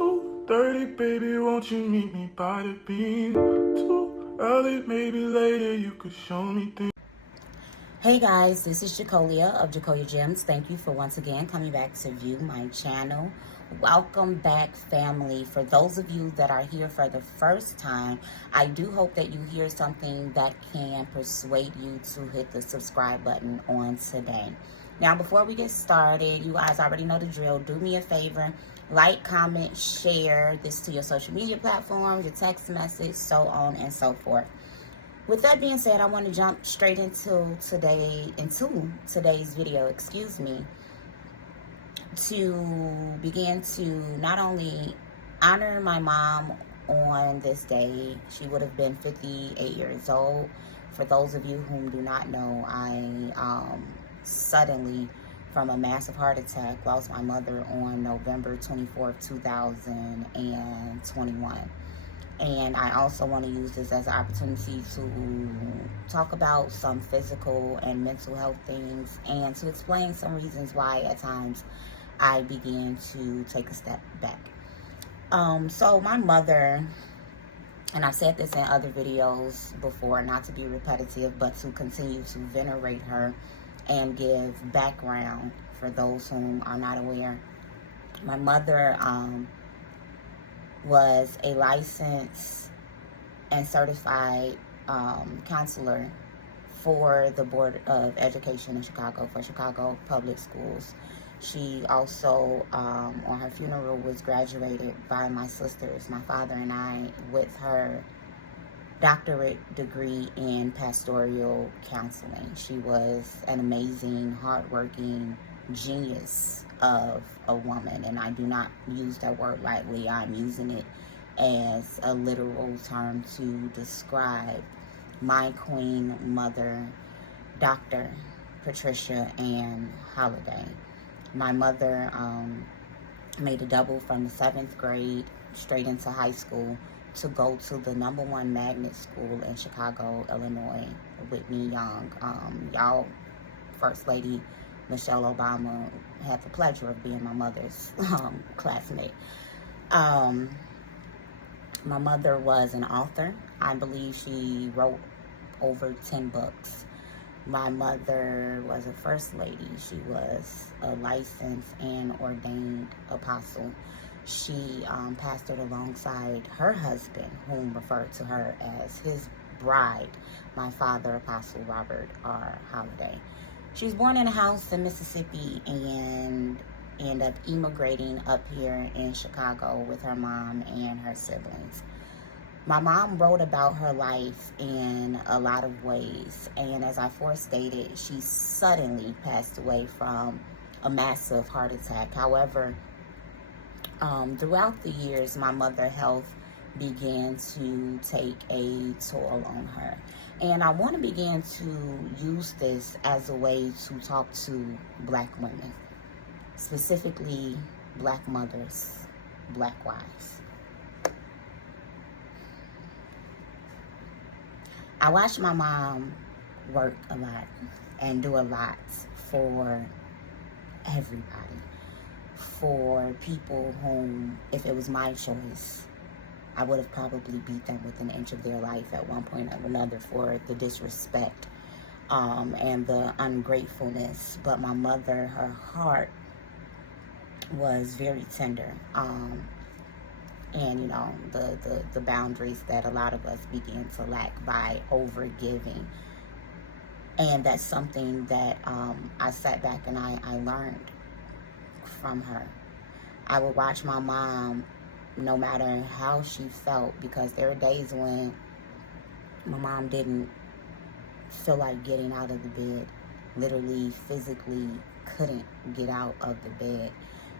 2:30, baby, won't you meet me by the beam? Too early, maybe later, you could show me things. Hey guys, this is Jacolia of Jacolia Gems. Thank you for once again coming back to view my channel. Welcome back, family. For those of you that are here for the first time, I do hope that you hear something that can persuade you to hit the subscribe button on today. Now, before we get started, you guys already know the drill. Do me a favor, like, comment, share this to your social media platforms, your text message, so on and so forth. With that being said, I want to jump straight into today's video, to begin to not only honor my mom on this day. She would have been 58 years old. For those of you whom do not know, I suddenly, from a massive heart attack, lost my mother on November 24th, 2021. And I also want to use this as an opportunity to talk about some physical and mental health things and to explain some reasons why at times I began to take a step back. So my mother, and I've said this in other videos before, not to be repetitive, but to continue to venerate her and give background for those whom are not aware. My mother was a licensed and certified counselor for the Board of Education in Chicago, for Chicago Public Schools. She also, on her funeral, was graduated by my sisters, my father and I, with her doctorate degree in pastoral counseling. She was an amazing, hardworking genius of a woman, and I do not use that word lightly. I'm using it as a literal term to describe my queen mother, Dr. Patricia and Holliday. My mother made a double from the 7th grade straight into high school to go to the #1 magnet school in Chicago, Illinois, Whitney Young. Y'all, First Lady Michelle Obama had the pleasure of being my mother's classmate. My mother was an author. I believe she wrote over 10 books. My mother was a first lady. She was a licensed and ordained apostle. She pastored alongside her husband, whom referred to her as his bride, my father, Apostle Robert R. Holliday. She was born in a house in Mississippi and ended up immigrating up here in Chicago with her mom and her siblings. My mom wrote about her life in a lot of ways, and as I forestated, she suddenly passed away from a massive heart attack. However, throughout the years, my mother's health began to take a toll on her. And I want to begin to use this as a way to talk to Black women, specifically Black mothers, Black wives. I watched my mom work a lot and do a lot for everybody, for people whom, if it was my choice, I would have probably beat them within an inch of their life at one point or another for the disrespect and the ungratefulness. But my mother, her heart was very tender. And, you know, the boundaries that a lot of us begin to lack by over-giving. And that's something that I sat back and I learned from her. I would watch my mom, no matter how she felt, because there were days when my mom didn't feel like getting out of the bed, literally, physically couldn't get out of the bed.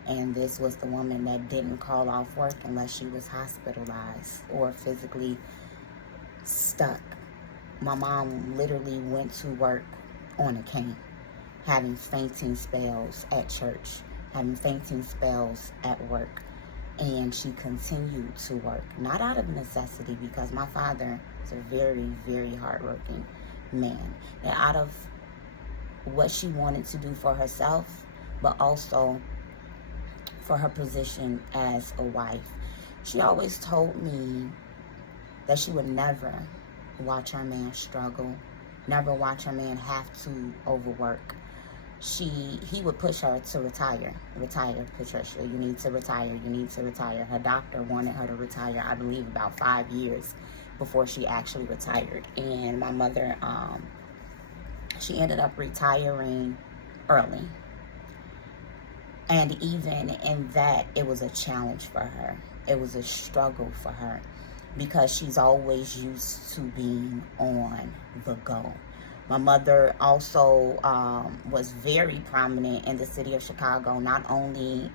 And this was the woman that didn't call off work unless she was hospitalized or physically stuck. My mom literally went to work on a cane, having fainting spells at church, having fainting spells at work. And she continued to work, not out of necessity, because my father is a very, very hardworking man. And out of what she wanted to do for herself, but also for her position as a wife. She always told me that she would never watch her man struggle, never watch her man have to overwork. He would push her to retire, Patricia, you need to retire, you need to retire. Her doctor wanted her to retire, I believe, about 5 years before she actually retired. And my mother, she ended up retiring early. And even in that, it was a challenge for her. It was a struggle for her because she's always used to being on the go. My mother also was very prominent in the city of Chicago, not only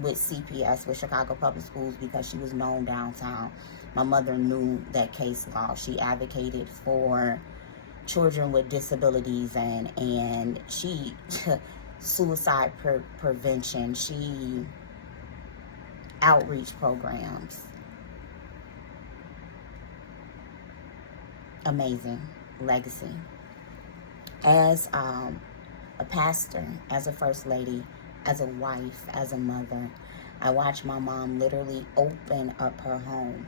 with CPS, with Chicago Public Schools, because she was known downtown. My mother knew that case law. She advocated for children with disabilities and she suicide prevention. She outreach programs. Amazing legacy. As a pastor, as a first lady, as a wife, as a mother, I watched my mom literally open up her home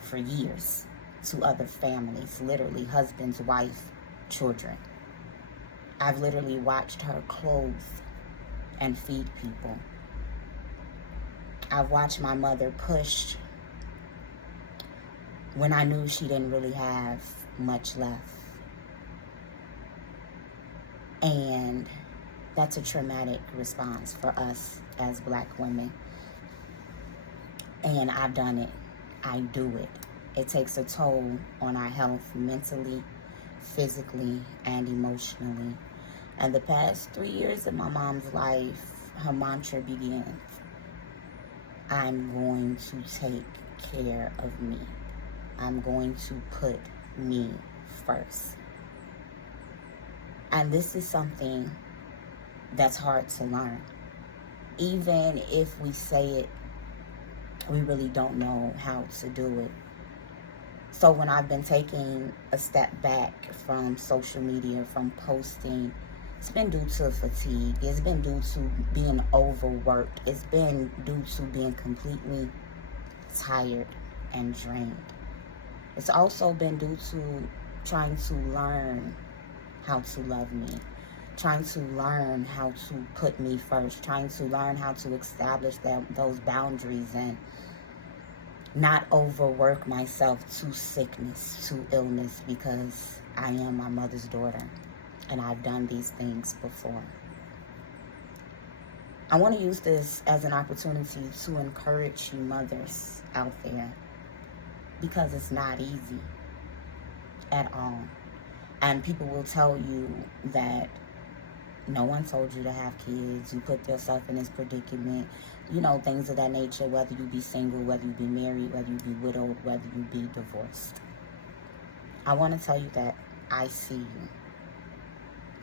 for years to other families, literally husbands, wife, children. I've literally watched her clothe and feed people. I've watched my mother push when I knew she didn't really have much left. And that's a traumatic response for us as Black women. And I've done it. I do it. It takes a toll on our health mentally, physically, and emotionally. And the past 3 years of my mom's life, her mantra begins, I'm going to take care of me. I'm going to put me first. And this is something that's hard to learn. Even if we say it, we really don't know how to do it. So when I've been taking a step back from social media, from posting, it's been due to fatigue. It's been due to being overworked. It's been due to being completely tired and drained. It's also been due to trying to learn how to love me, trying to learn how to put me first, trying to learn how to establish those boundaries and not overwork myself to sickness, to illness, because I am my mother's daughter and I've done these things before. I want to use this as an opportunity to encourage you mothers out there, because it's not easy at all. And people will tell you that no one told you to have kids, you put yourself in this predicament, you know, things of that nature, whether you be single, whether you be married, whether you be widowed, whether you be divorced. I want to tell you that I see you.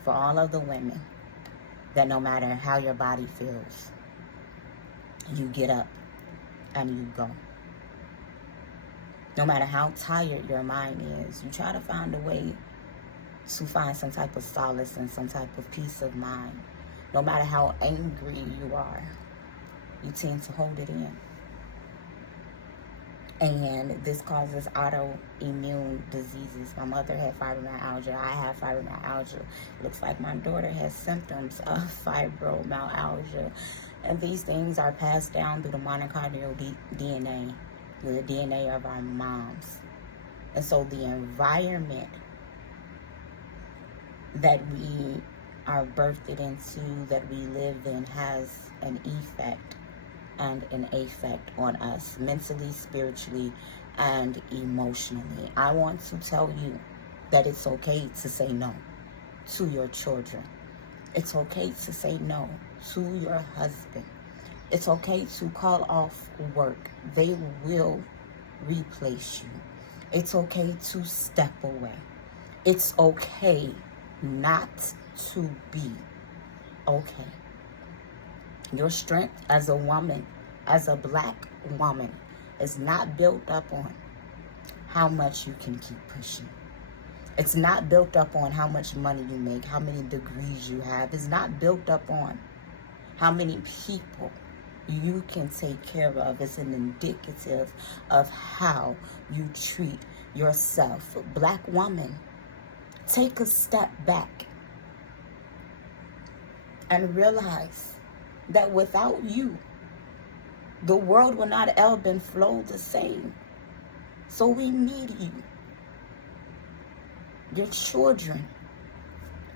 For all of the women, that no matter how your body feels, you get up and you go. No matter how tired your mind is, you try to find a way to find some type of solace and some type of peace of mind. No matter how angry you are, you tend to hold it in. And this causes autoimmune diseases. My mother had fibromyalgia. I have fibromyalgia. Looks like my daughter has symptoms of fibromyalgia. And these things are passed down through the mitochondrial DNA, through the DNA of our moms. And so the environment that we are birthed into, that we live in, has an effect and an affect on us mentally, spiritually, and emotionally. I want to tell you that it's okay to say no to your children. It's okay to say no to your husband. It's okay to call off work. They will replace you. It's okay to step away. It's okay not to be okay. Your strength as a woman, as a Black woman, is not built up on how much you can keep pushing. It's not built up on how much money you make, how many degrees you have. It's not built up on how many people you can take care of is an indicative of how you treat yourself. Black woman, take a step back and realize that without you, the world will not ebb and flow the same. So we need you. Your children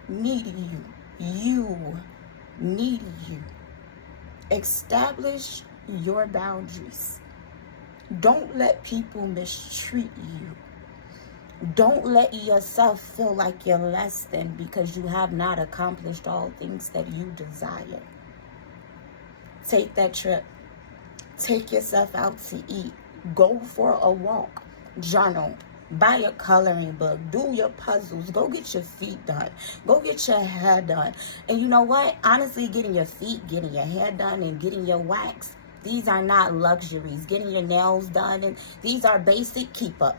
need you. You need you. Establish your boundaries. Don't let people mistreat you. Don't let yourself feel like you're less than because you have not accomplished all things that you desire. Take that trip. Take yourself out to eat. Go for a walk. Journal. Buy a coloring book. Do your puzzles. Go get your feet done. Go get your hair done. And you know what? Honestly, getting your feet, getting your hair done, and getting your wax, these are not luxuries. Getting your nails done, and these are basic keep up.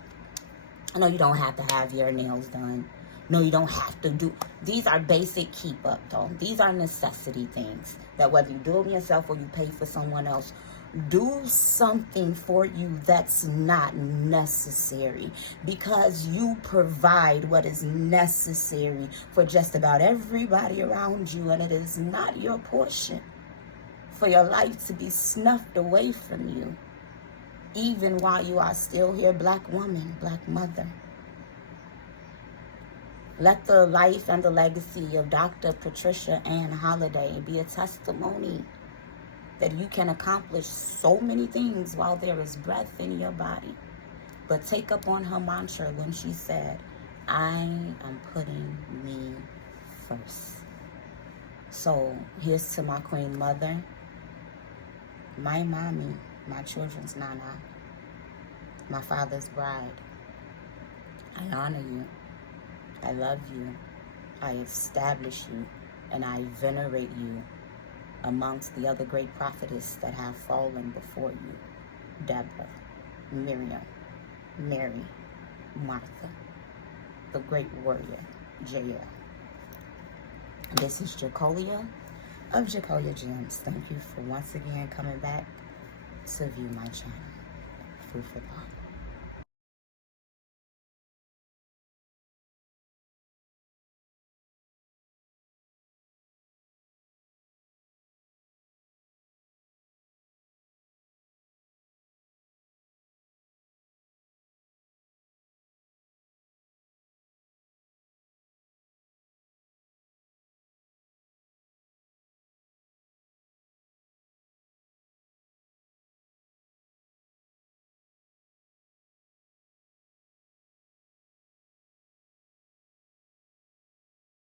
No, you don't have to have your nails done. No, you don't have to do. These are basic keep up, though. These are necessity things that whether you do them yourself or you pay for someone else, do something for you that's not necessary, because you provide what is necessary for just about everybody around you, and it is not your portion for your life to be snuffed away from you, even while you are still here. Black woman, black mother. Let the life and the legacy of Dr. Patricia and Holliday be a testimony that you can accomplish so many things while there is breath in your body. But take up on her mantra when she said, I am putting me first. So here's to my queen mother, my mommy, my children's nana, my father's bride. I honor you. I love you. I establish you. And I venerate you amongst the other great prophetess that have fallen before you. Deborah, Miriam, Mary, Martha, the great warrior, Jael. This is Jacolia of Jacolia Gems. Thank you for once again coming back to view my channel. Food for thought.